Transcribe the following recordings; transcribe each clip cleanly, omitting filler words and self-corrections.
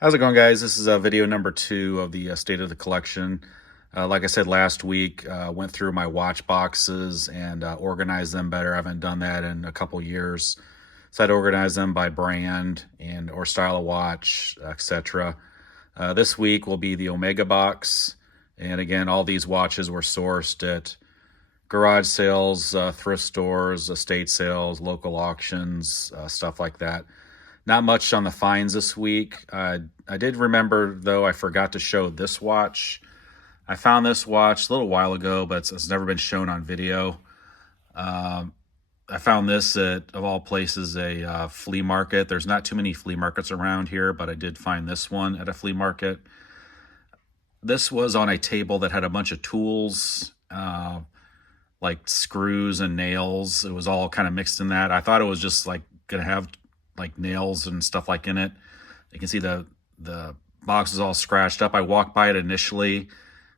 How's it going, guys? This is video number 2 of the State of the Collection. Like I said last week, went through my watch boxes and organized them better. I haven't done that in a couple years. So I'd organize them by brand and or style of watch, etc. This week will be the Omega box. And again, all these watches were sourced at garage sales, thrift stores, estate sales, local auctions, stuff like that. Not much on the finds this week. I did remember, though, I forgot to show this watch. I found this watch a little while ago, but it's never been shown on video. I found this at, of all places, a flea market. There's not too many flea markets around here, but I did find this one at a flea market. This was on a table that had a bunch of tools, like screws and nails. It was all kind of mixed in that. I thought it was just like going to have like nails and stuff like in it. You can see the box is all scratched up. I walked by it initially.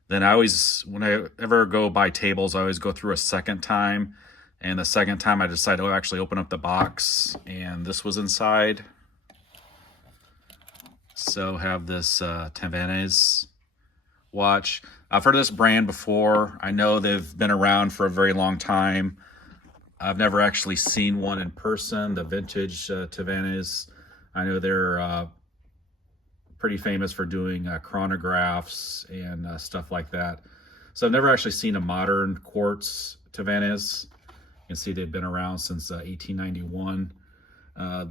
Then I always, when I ever go by tables, I always go through a second time. And the second time I decided to actually open up the box, and this was inside. So have this Tanz watch. I've heard of this brand before. I know they've been around for a very long time. I've never actually seen one in person, the vintage Tanz. I know they're pretty famous for doing chronographs and stuff like that. So I've never actually seen a modern quartz Tanz. You can see they've been around since 1891.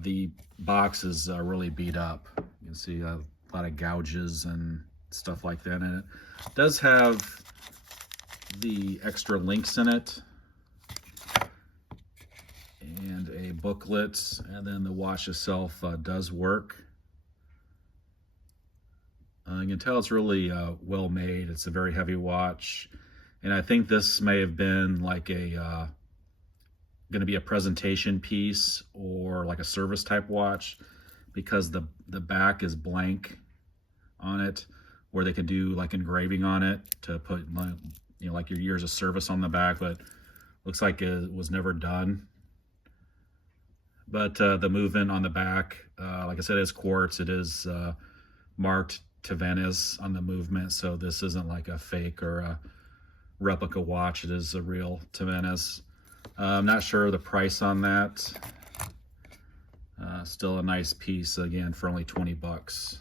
The box is really beat up. You can see a lot of gouges and stuff like that in it. It does have the extra links in it and a booklet, and then the watch itself does work. You can tell it's really well made. It's a very heavy watch, and I think this may have been like a going to be a presentation piece or like a service type watch, because the back is blank on it, where they could do like engraving on it to put, you know, like your years of service on the back, but looks like it was never done. But the movement on the back, like I said, is quartz. It is marked Tanz on the movement, so this isn't like a fake or a replica watch. It is a real Tanz. I'm not sure the price on that. Still a nice piece, again, for only 20 bucks.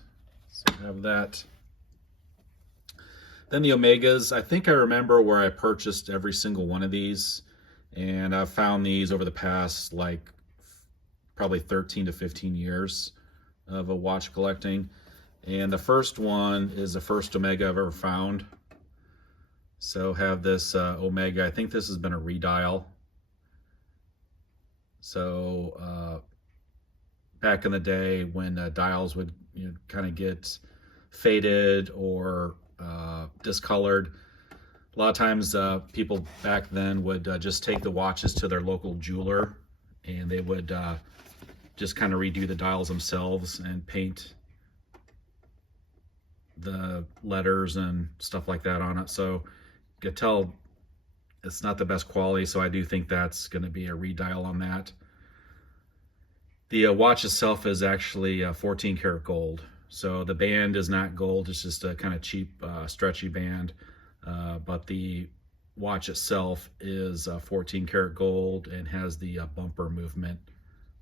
So I have that. Then the Omegas, I think I remember where I purchased every single one of these, and I've found these over the past like probably 13 to 15 years of a watch collecting. And the first one is the first Omega I've ever found. So have this Omega. I think this has been a redial. So back in the day when dials would, you know, kind of get faded or discolored, a lot of times people back then would just take the watches to their local jeweler, and they would just kind of redo the dials themselves and paint the letters and stuff like that on it. So you can tell it's not the best quality, so I do think that's going to be a redial on that. The watch itself is actually 14 karat gold. So the band is not gold, it's just a kind of cheap, stretchy band. But the watch itself is 14 karat gold and has the bumper movement,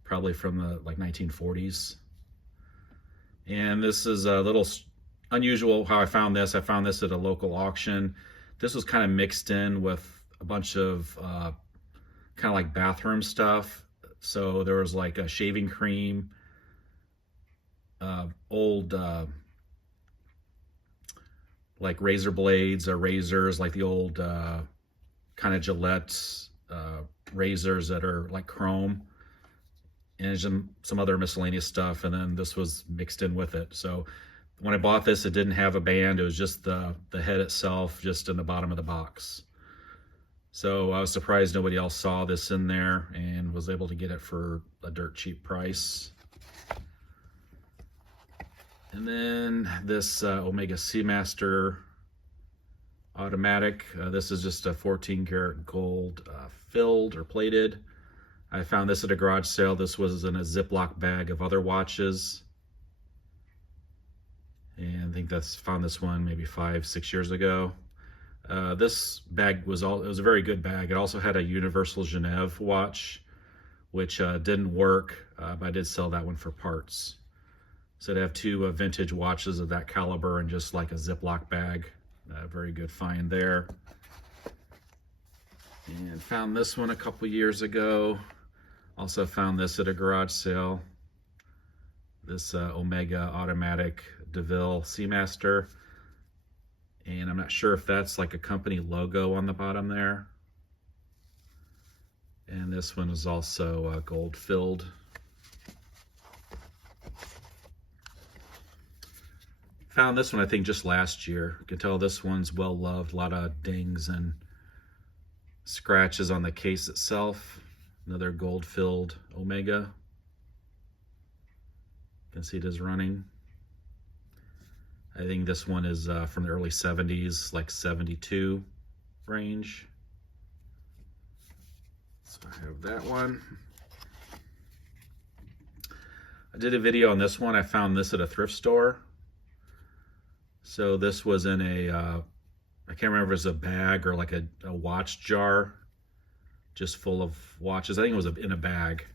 probably from the like 1940s. And this is a little unusual how I found this. I found this at a local auction. This was kind of mixed in with a bunch of kind of like bathroom stuff. So there was like a shaving cream, old like razor blades or razors, like the old kind of Gillette razors that are like chrome, and some other miscellaneous stuff. And then this was mixed in with it. So when I bought this, it didn't have a band. It was just the head itself, just in the bottom of the box. So I was surprised nobody else saw this in there and was able to get it for a dirt cheap price. And then this Omega Seamaster automatic. This is just a 14 karat gold filled or plated. I found this at a garage sale. This was in a Ziploc bag of other watches. And I think that's found this one maybe 5-6 years ago. This bag was it was a very good bag. It also had a Universal Genève watch, which didn't work, but I did sell that one for parts. So to have two vintage watches of that caliber and just like a Ziploc bag, very good find there. And found this one a couple years ago. Also found this at a garage sale. This Omega automatic DeVille Seamaster. And I'm not sure if that's like a company logo on the bottom there. And this one is also gold filled. Found this one I think just last year. You can tell this one's well loved. A lot of dings and scratches on the case itself. Another gold filled Omega. You can see it is running. I think this one is from the early 70s, like 72 range. So I have that one. I did a video on this one. I found this at a thrift store. So this was in a, I can't remember if it was a bag or like a watch jar, just full of watches. I think it was in a bag.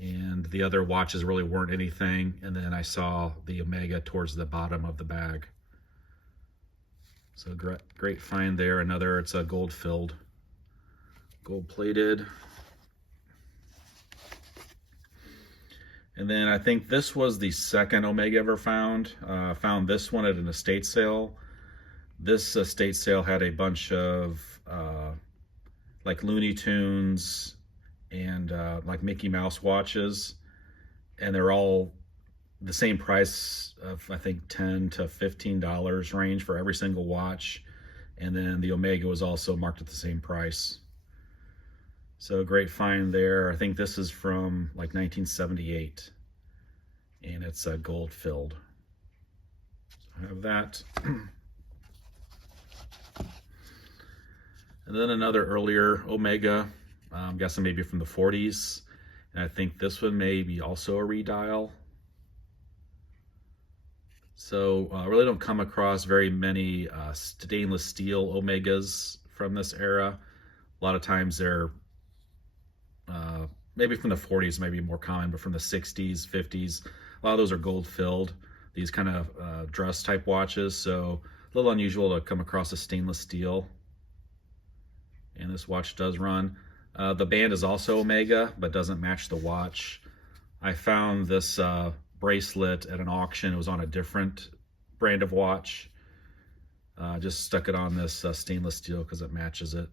And the other watches really weren't anything. And then I saw the Omega towards the bottom of the bag. So great find there. Another, it's a gold filled, gold plated. And then I think this was the second Omega ever found. Found this one at an estate sale. This estate sale had a bunch of like Looney Tunes and like Mickey Mouse watches, and they're all the same price of I think $10 to $15 range for every single watch, and then the Omega was also marked at the same price. So great find there. I think this is from like 1978, and it's gold filled. So I have that. And then another earlier Omega, I'm guessing maybe from the 40s. And I think this one may be also a redial. So I really don't come across very many stainless steel Omegas from this era. A lot of times they're maybe from the 40s, maybe more common, but from the 60s, 50s, a lot of those are gold filled, these kind of dress type watches. So a little unusual to come across a stainless steel. And this watch does run. The band is also Omega, but doesn't match the watch. I found this bracelet at an auction. It was on a different brand of watch. Just stuck it on this stainless steel because it matches it.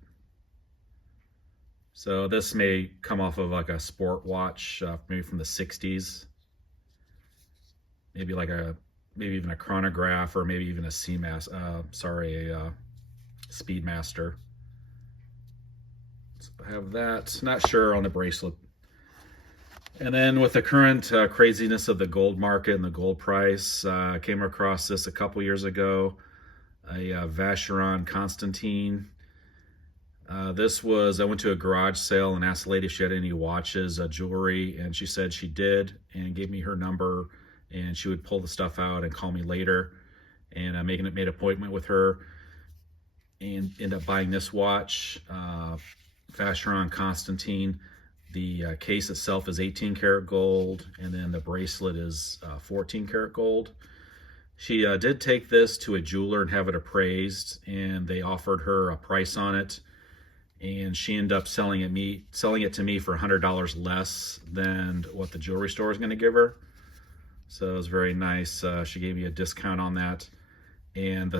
So this may come off of like a sport watch, maybe from the 60s. Maybe even a chronograph, or maybe even a Speedmaster. So I have that. Not sure on the bracelet. And then with the current craziness of the gold market and the gold price, I came across this a couple years ago, a Vacheron Constantine. This was, I went to a garage sale and asked the lady if she had any watches, jewelry, and she said she did, and gave me her number, and she would pull the stuff out and call me later. And I made an appointment with her and ended up buying this watch, Vacheron Constantine. The case itself is 18 karat gold, and then the bracelet is 14 karat gold. She did take this to a jeweler and have it appraised, and they offered her a price on it, and she ended up selling it to me for $100 less than what the jewelry store was going to give her. So it was very nice. She gave me a discount on that, and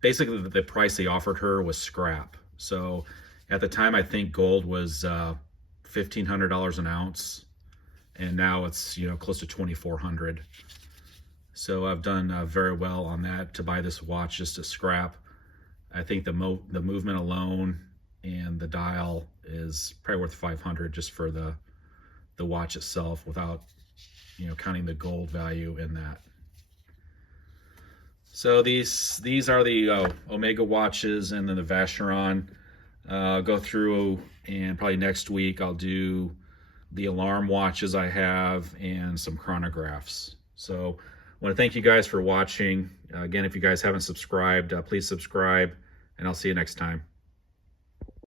basically the price they offered her was scrap. So at the time, I think gold was $1,500 an ounce, and now it's close to $2,400. So I've done very well on that to buy this watch just at scrap. I think the movement alone and the dial is probably worth $500 just for the watch itself, without counting the gold value in that. So these are the Omega watches, and then the Vacheron. I'll go through, and probably next week I'll do the alarm watches I have and some chronographs. So want to thank you guys for watching. Again, if you guys haven't subscribed, please subscribe, and I'll see you next time.